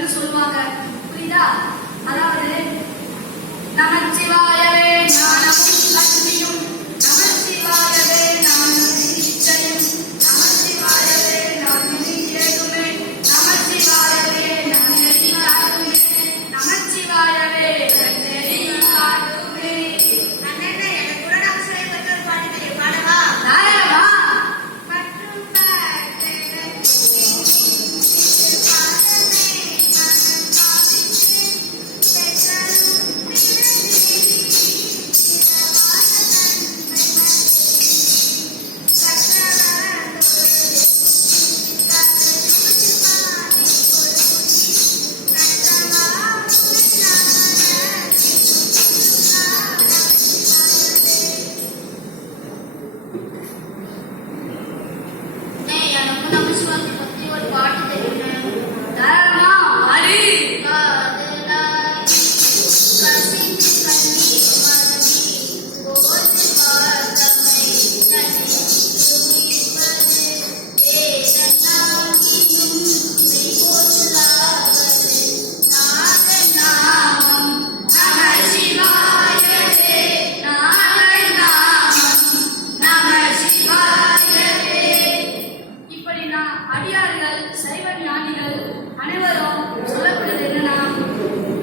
அடியார்கள்னு சொல்லுவாங்க. புரியுதா? அதாவது நமச்சிவாயவே ஞானமும் கல்வியும், நமச்சிவாயவே ஞானமும் நிச்சயம், நமச்சிவாயவே ஞானமும் ஏதுமே, நமச்சிவாயவே நன்னெறி காட்டுமே, நமச்சிவாயவே நன்னெறி காட்டுமே. அண்ணன் எனக்கு கூட நமச்சிவாய பற்றி ஒரு பாட்டு தெரியும், பாடவா? தாராளமா. நமச்சிவாயத்தை பற்றி ஒரு பாட்டு தெரியும். தாராளமா பாடு. அடியார்கள் சைவ ஞானிகள் அனைவரும் சொல்லக்கூடியது என்னன்னா,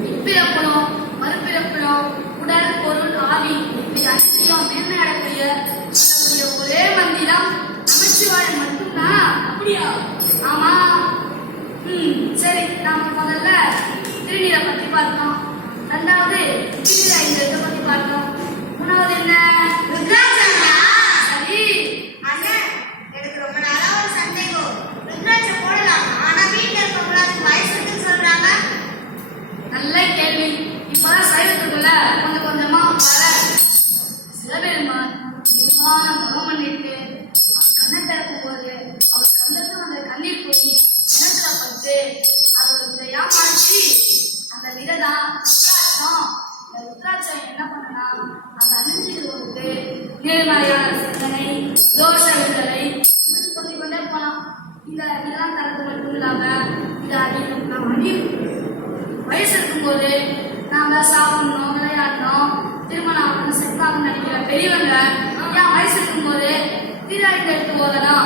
இப்பிறப்பிலும் மறுபிறப்பிலும் உடல் பொருள் ஆவி இது அனைத்தையும் மேன்மை அடையக்கூடிய சொல்லக்கூடிய ஒரே மந்திரம் நமச்சிவாயம் மட்டும்தான். அப்படியா? ஆமா. சரி, நாம முதல்ல திருநீரை பத்தி பார்த்தோம். ரெண்டாவது திருநீரை பத்தி பார்த்தோம். மூணாவது என்ன? சரி. அண்ணன் எனக்கு ரொம்ப நாளா ஒரு சந்தேகம். ருத்ராட்ச போடலாம், ஆனா வீட்டுல இருக்கவங்களுக்கு வயசு இருக்குன்னு சொல்றாங்க. நல்ல கேள்வி. இப்பதான் சைவத்துக்குள்ள கொஞ்சம் கொஞ்சமா வர சிவபெருமான் நிர்வாண முகம் பண்ணிட்டு அவர் கண்ணை திறக்கும் போது அவர் கண்ணுக்கு அந்த கண்ணீர் போய் மனசுல பட்டு அது ஒரு விதையா மாற்றி அந்த விதைதான் ருத்ராட்சம். இந்த ருத்ராட்சம் என்ன பண்ணனா, அந்த அணிஞ்சுகளுக்கு நேர்மறையான சிந்தனை, தோஷ விடுதலை, இப்படி சொல்லிக் கொண்டே போகலாம். இதெல்லாம் தரது மட்டும் இல்லாம இது அடி வயசு இருக்கும்போது நாம சாப்பிடணும், விளையாடணும், திருமணம் ஆகணும், செட்டாகணும் நினைக்கிற பெரியவங்க ஏன் வயசு இருக்கும்போது திருநாய்க்கு எடுத்து போதணும்,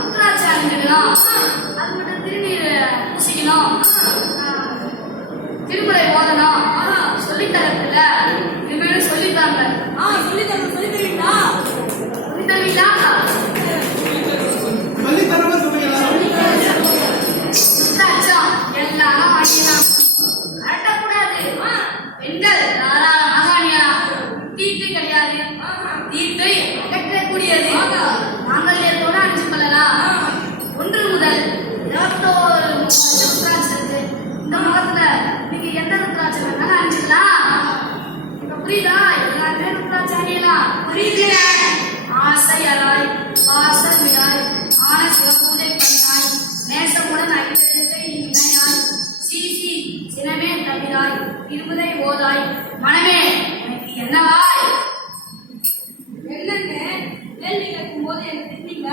ருத்ராட்சி அணிஞ்சிடணும், அது மட்டும் திருநீர் பூசிக்கணும், திருமுறை ஓதணும் சொல்லித்தரத்துல இனிமேலும் சொல்லித்தாங்க. சொல்லித்தருவீங்களா? ருத்ராட்சம் எல்லாரும் அணியலாம். அடக்கூடாது. பெண்கள் தாராளமாக அணியலாம். தீட்டு கிடையாது. தீட்டை அகற்றக்கூடியது. மாங்கல்யத்தோட அணிஞ்சு கொள்ளலாம். 1 முதல் 21 ருத்ராட்சம் இருக்கு. இந்த முகத்துல நீங்க எந்த ருத்ராட்சம் வேணாலும் அணிஞ்சுக்கலாம். இப்ப புரியுதா? எல்லாருமே ருத்ராட்சம் அணியலாம். புரியுதுல? ஆசை அறாய், பாசம் விடாய், ஆன சிவபூஜை பண்ணாய், நேசமுடன் ஐந்தெழுத்தை இணையாய், சீசி சினமே தவிராய், இருமுதை ஓதாய், மனமே எனக்கு என்னவாய்? என்னன்னு கேள்வி கேட்கும் போது எனக்கு தெரியுங்க.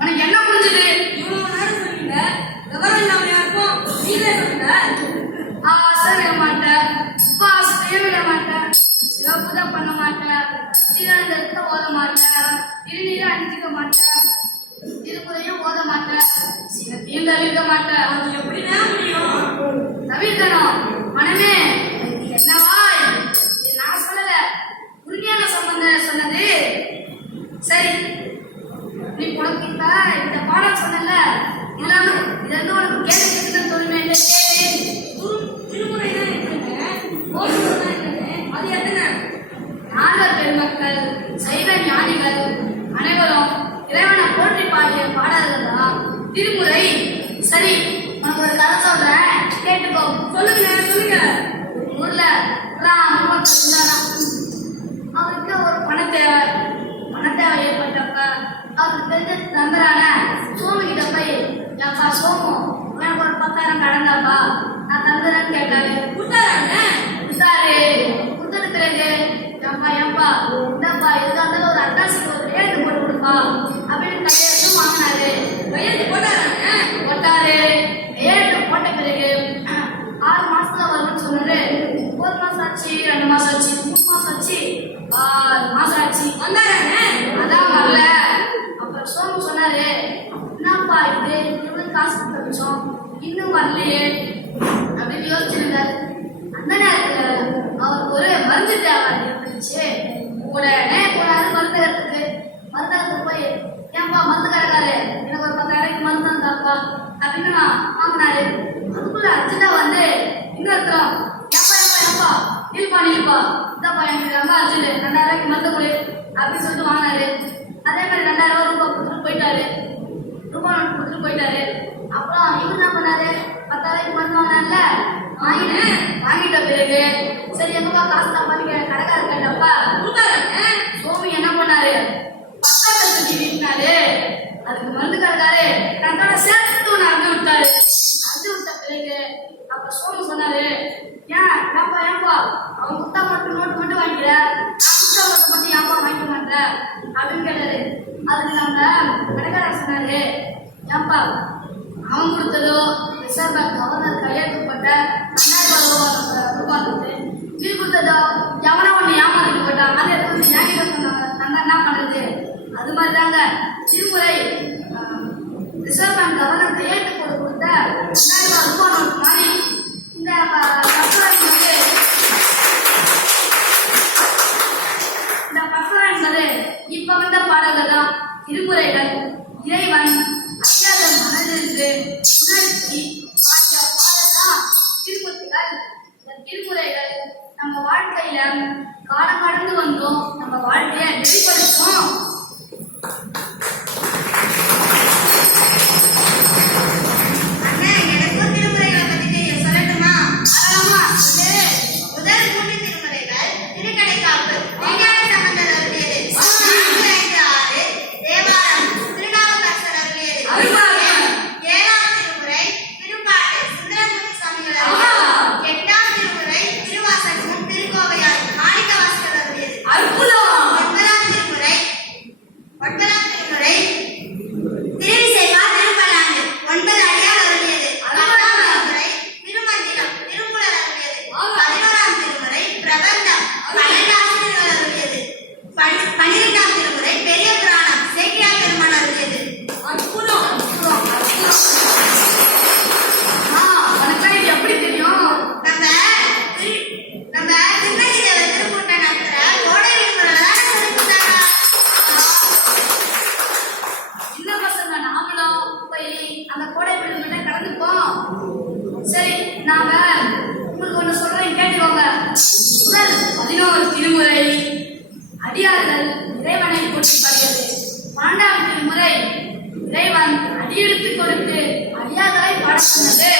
உனக்கு என்ன புரிஞ்சது? இவ்வளவு நேரம் சொன்னீங்க, விவரம் இல்லாம யாருக்கும் நீங்களே சொல்லுங்க. ஆசை விட மாட்டேன், பாசத்தையும் விட மாட்டேன், சிவபூஜை பண்ண மாட்டேன், திருநீரத்தை ஓத மாட்டேன், திருநீரை அணிஞ்சிக்க மாட்டேன், திருமுறையும் ஓத மாட்டேன், சிவத்தையும் தவிர்க்க மாட்டேன். அது எப்படின்னா முடியும்? தவிர்க்கணும். மனமே என்னவாய்? நான் சொல்லல, உண்மையான சம்பந்தம் சொன்னது. சரி, நீ உனக்கு இந்த பாடம் சொன்னல, இதெல்லாம் உனக்கு கேள்வி கேட்குன்னு தோணுமே. திருமுறை தான் இருக்குங்க, அது எத்தனை? நால்வர் பெருமக்கள் சைவ ஞானிகள் அனைவரும் இறைவனை போற்றி பாடிய பாடல்கள் தான் திருமுறை. சரி, உனக்கு ஒரு கதை சொல்றேன், கேட்டுக்கோ. சொல்லுங்க. ஊர்ல அவருக்கு ஒரு பண தேவை ஏற்பட்டப்ப அவருக்கு தெரிஞ்ச நண்பரான சோமு கிட்ட போய், ஏப்பா சோமு, எனக்கு ஒரு 10,000 கடந்தாப்பா, நான் தந்துறேன்னு கேட்டாரு. கொடுத்தாரு. கொடுத்தது பிறகு ஏப்பா இந்தப்பா எதுக்காக இருந்தாலும் ஒரு அட்டாசிக்கு ஒரு கையெழுத்து போட்டு கொடுப்பா அப்படின்னு கையெழுத்தும் வாங்கினாரு. கையெழுத்து போட்டாரு. கையெழுத்து போட்ட பிறகு காசு கொடுத்த மிச்சம் இன்னும் வரலையே அப்படின்னு யோசிச்சிருந்தார். அந்த நேரத்துல அவருக்கு ஒரு மருந்து தேவை இருந்துச்சு. உடனே போனாரு மருந்தகத்துக்கு. மருந்தகத்துக்கு போய், ஏன்பா மருந்து கடைக்காரு, எனக்கு ஒரு 10,000 மருந்து இருந்தாப்பா அப்படின்னு நான் வாங்கினாரு. அதுக்குள்ள அர்ஜுனா வந்து இன்னொருத்தரும், ஏப்பா ஏப்பா ஏப்பா நில்பா இந்தாப்பா எனக்கு ரொம்ப அர்ஜென்ட் 2,000 மருந்து கொடு அப்படின்னு சொல்லிட்டு வாங்கினாரு. அதே மாதிரி 2,000 ரூபாய் கொடுத்துட்டு போயிட்டாரு. ரூபாய் நோட்டு கொடுத்துட்டு போயிட்டாரு. அப்புறம் இவரு என்ன பண்ணாரு, 10,000 மருந்து வாங்கினார்ல, வாங்கிட்ட பிறகு சரி எங்கப்பா காசு தப்பான்னு கடைக்கார கேட்டப்பா கொடுத்தாரு. சோமி என்ன பண்ணாரு, பக்கத்தை தூக்கி வீட்டினாரு. அதுக்கு மருந்து கடைக்காரு தன்னோட சேர்த்து ஒன்று அறுந்து விட்டாரு. அறுந்து விட்ட பிறகு அப்ப சோமி சொன்னாரு, ஏன்பா அவன் குத்தா மட்டும் நோட்டு மட்டும் வாங்கிக்கிற, நான் குத்தா நோட்டு மட்டும் ஏன்பா வாங்கிக்க மாட்டேன் அப்படின்னு கேட்டாரு. அதுக்கு நம்ம கடைக்காரர் சொன்னாரு, ஏன்பா அவன் கொடுத்ததோ ரிசர்வ் பேங்க் கவர்னர் கையெழுத்துப்பட்ட 2,000 ரூபாய் கொடுத்து, நீ கொடுத்ததோ எவனா ஒன்று ஏமாத்திட்டு போயிட்டான், அதை எடுத்து என்கிட்ட சொன்னாங்க, நாங்கள் என்ன பண்ணுறது? அது மாதிரி தாங்க திருமுறை ரிசர்வ் பேங்க் கவர்னர் கையெழுத்து போட்டு கொடுத்த 2,000 ரூபாய் நோட்டு மாதிரி இந்த பசுரா என்பது இப்ப வந்த பாடல்கள் தான் திருமுறைகள். இறைவன் அத்தியாத மனதிற்கு உணர்ச்சி ஆகிய பாடல் தான் திருமுறைகள். இந்த திருமுறைகள் நம்ம வாழ்க்கையில காலம் கடந்து வந்தோம், நம்ம வாழ்க்கையை வெளிப்படுத்தும். சரி, நாம உங்களுக்கு ஒண்ணு சொல்றேன், கேட்டுக்கோங்க. முதல் 11 திருமுறை அடியார்கள் இறைவனை போற்றி பாடியது. 12ஆம் திருமுறை இறைவன் அடியெடுத்து கொடுத்து அடியார்களை பாட சொன்னது.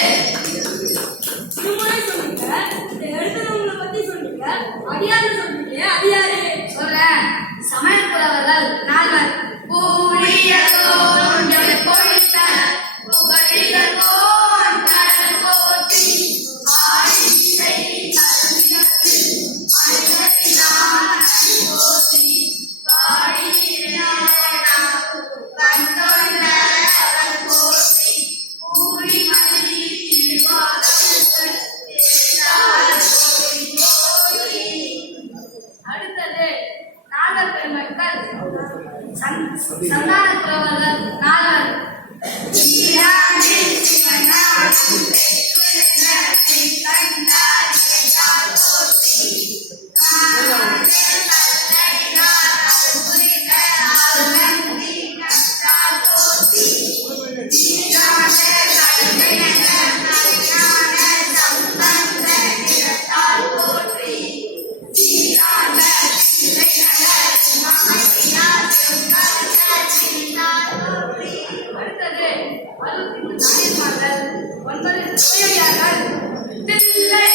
திருமுறை சொல்லுங்க, இந்த எழுதுறவங்களை பத்தி சொல்லுங்க, அடியாரு சொல்லுங்க, அடியாரு சொல்றேன். சமயப் புலவர்கள் 4 பூழியதோர் பொழித்தனர் புகழியதோர் கடல் போற்றி ஆழிசை கல்வியது அணிவதினான் போற்றி பாடினார் வந்தொண்டர் போற்றி பூழிமணி திருவாரூர் அடுத்தது நாகர் பெருமக்கள் சந்தான புலவர்கள் 4 அடுத்தது 63 நாயன்மார்கள் 9 சுவையடியார்கள் தில்லை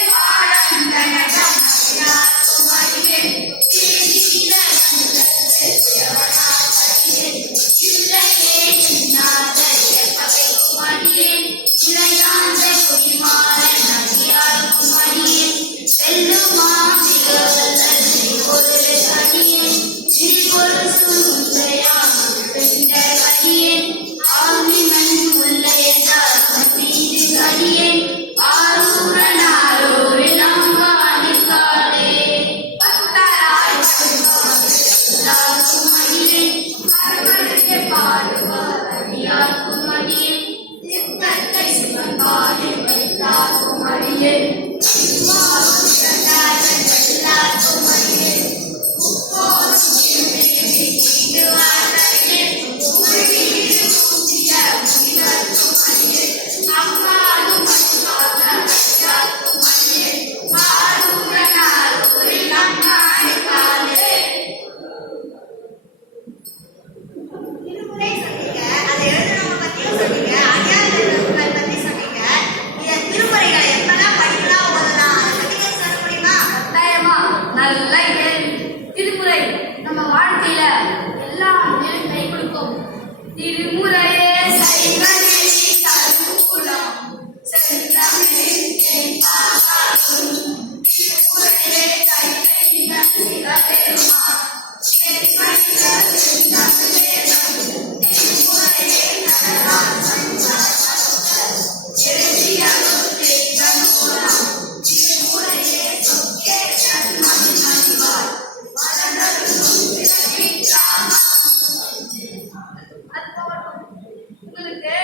உங்களுக்கு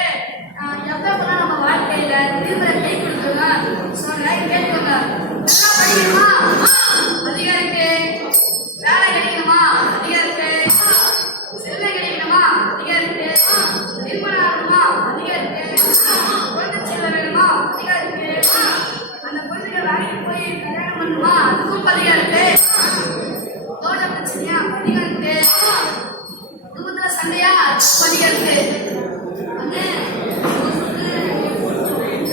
எவ்வளவுலாம் நம்ம வாழ்க்கையில திருமண கை கொடுக்கணும் சொல்றேன் கேட்கணும். நல்லா படிக்கணுமா? அதிகம் இருக்கு. வேலை கிடைக்கணுமா? அதிகம் இருக்கு. செல்வம் கிடைக்கணுமா? அதிகம் இருக்கு. திருமணம் ஆகணுமா? அதிகம் இருக்கு. குழந்தை செல்வம் வேணுமா? அதிகம் இருக்கு. அந்த குழந்தைகள் வேலைக்கு போய் கல்யாணம் பண்ணணுமா? அதுக்கும் அதிகம் இருக்கு. தோட்ட பிரச்சனையா? அதிகம் இருக்கு. குடும்பத்துல சண்டையா? அதிகம் இருக்கு.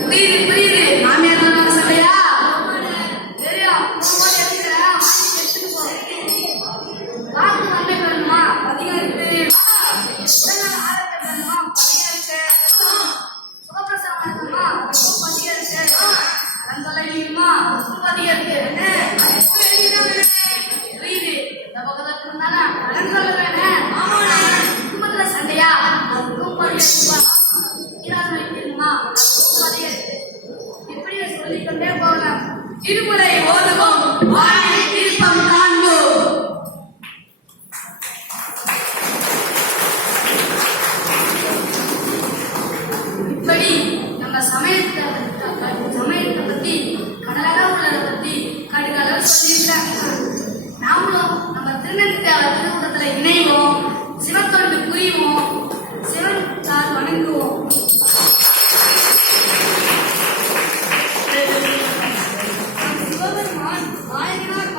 புரியுது புரியுது. மாமியார் சண்டையா? தெரியும். போகும்போது எடுத்துக்கிறேன். வாங்கி எடுத்துட்டு போ. வாக்கு சண்டை வேணுமா? அதிகம் இருக்கு. உடல்நல ஆரோக்கியம் வேணுமா? அதிகம் இருக்கு. சுகப்பிரசவம் வேணுமா? அதுக்கும் அதிகம் இருக்கு. அலங்கொலை வேணுமா? அதுக்கும் அதிகம் இருக்கு. புரியுது. இந்த பக்கத்துல இருந்தானே அலங்கொலை வேணும். குடும்பத்துல சண்டையா? அதுக்கும் அதிகம் இருக்குப்பா. ஈரான் வைக்கணுமா? அதுக்கும் அதிகம் இருக்கு. இப்படியே சொல்லிக்கொண்டே போகலாம். திருமுறை ஓதுவோம், வாழ்வில் தீர்ப்பம் காண்போம். இப்படி நம்ம சமயத்தை பத்தி கடலளவு உள்ளதை பத்தி கடுகளவு சொல்லியிருக்காங்க. நாமளும் நம்ம திருநெல்வேலி திருக்கூட்டத்துல இணைவோம், சிவத்தொண்டு புரிவோம், சிவன் தாள் வணங்குவோம். சிவபெருமான் நாயகனார்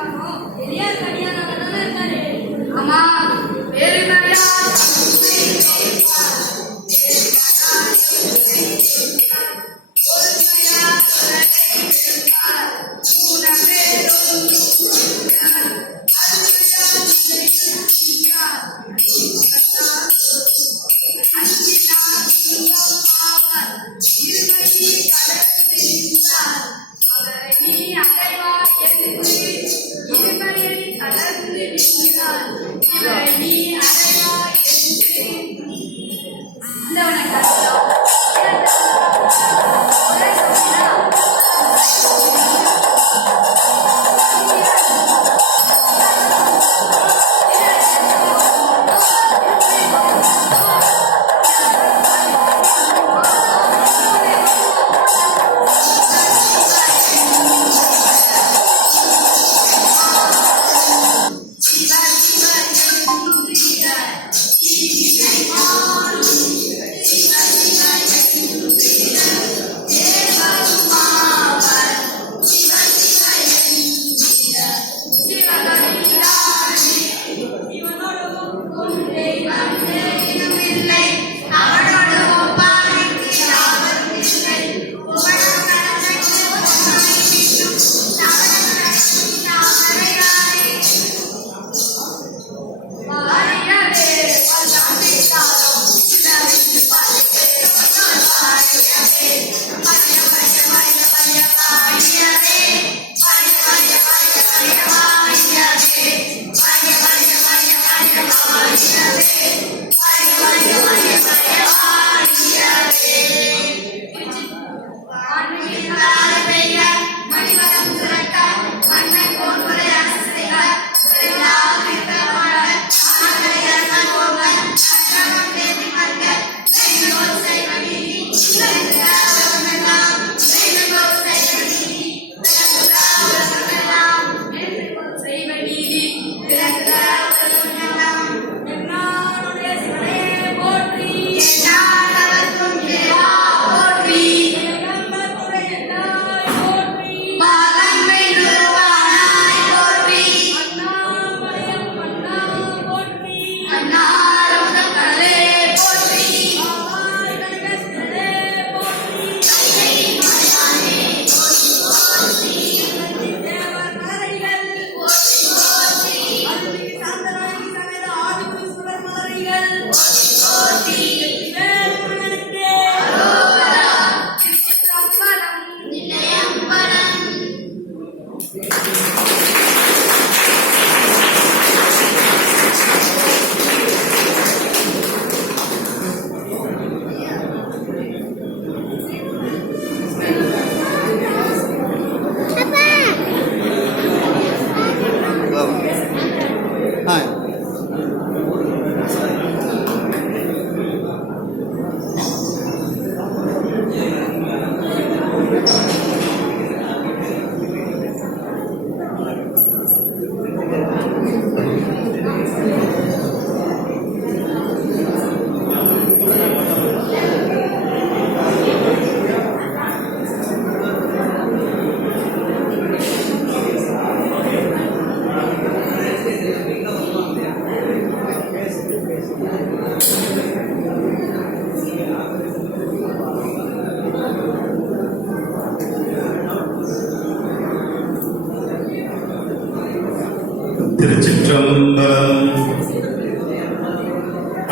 திருச்சிற்றம்பலம்.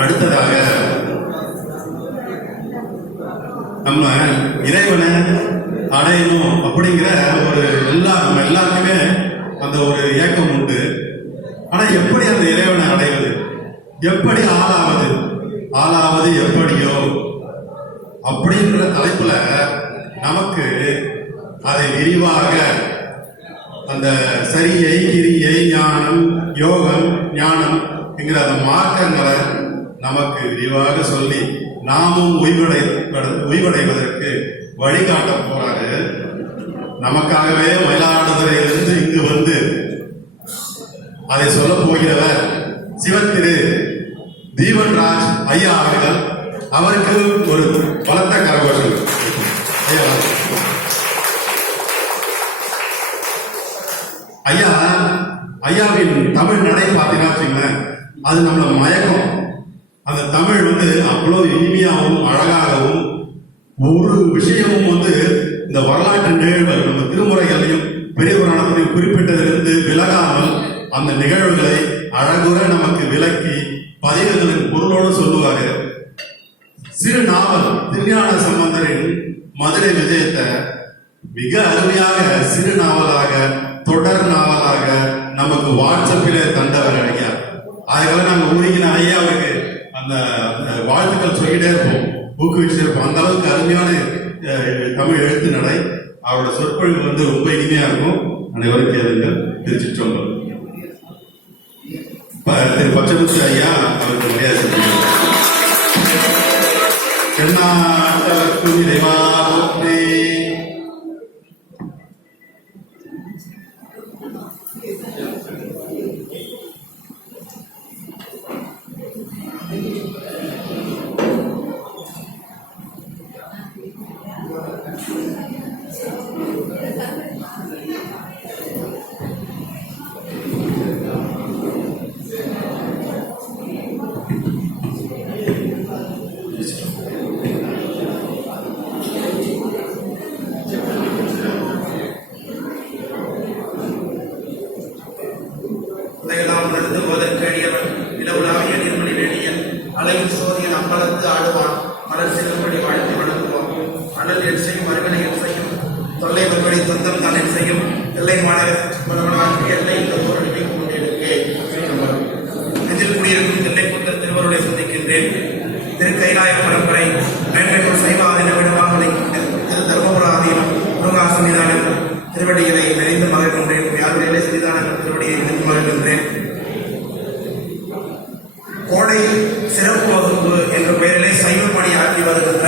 அடுத்ததாக நம்ம இறைவனை அடையணும் அப்படிங்கிற ஒரு நம்ம எல்லாருக்குமே அந்த ஒரு ஏக்கம் உண்டு. ஆனா எப்படி அந்த இறைவனை அடைவது, எப்படி ஆளாவது எப்படியோ அப்படின்ற தலைப்புல நமக்கு அதை விரிவாக அந்த சரியை கிரியை ஞானம் யோகம் ஞானம் என்கிற அந்த மார்க்கங்களை நமக்கு விரிவாக சொல்லி நாமும் உய்வடைவதற்கு வழிகாட்ட போறாரு. நமக்காகவே மயிலாடுதுறையிலிருந்து இங்கு வந்து அதை சொல்ல போகிறவர் சிவத்திரு தீபன்ராஜ் ஐயா அவர்கள். அவருக்கு ஒரு பலத்த கரகோஷம். ஐயாவின் தமிழ் நடை பார்த்தீங்கன்னா அது நம்மள மயக்கம். அந்த தமிழ் அவ்வளவு இனிமையாகவும் அழகாகவும் ஒரு விஷயமும் இந்த வரலாற்று நிகழ்வுகள் நம்ம திருமுறைகளையும் பெரிய புராணத்தையும் குறிப்பிட்டதிலிருந்து விலகாமல் அந்த நிகழ்வுகளை அழகுற நமக்கு விளக்கி பதிவுகளின் பொருளோடு சொல்லுவாரு. சிறு நாவல் திருஞான சம்பந்தரின் மதுரை விஜயத்தை மிக அருமையாக சிறு நாவலாக தொடர் நாவலாக நமக்கு வாட்ஸ்அப்பிலே தந்தவர் ஐயா. அதுக்கெல்லாம் நாங்கள் ஊருகின ஐயா அவருக்கு அந்த வாழ்த்துக்கள் சொல்லிட்டே இருப்போம், ஊக்குவிச்சுட்டே இருப்போம். அந்த அளவுக்கு அருமையான தமிழ் எழுத்து நடை. அவரோட சொற்பொழிவு ரொம்ப இனிமையா இருக்கும். அனைவரும் கேளுங்கள். திருச்சிற்றம்பலம். திரு பச்சமுத்து ஐயா அவருக்கு மரியாதை செலுத்துகிறார். கோடை சிறப்பு வகுப்பு என்ற பெயரிலே சைவ பணி ஆற்றி வருகின்ற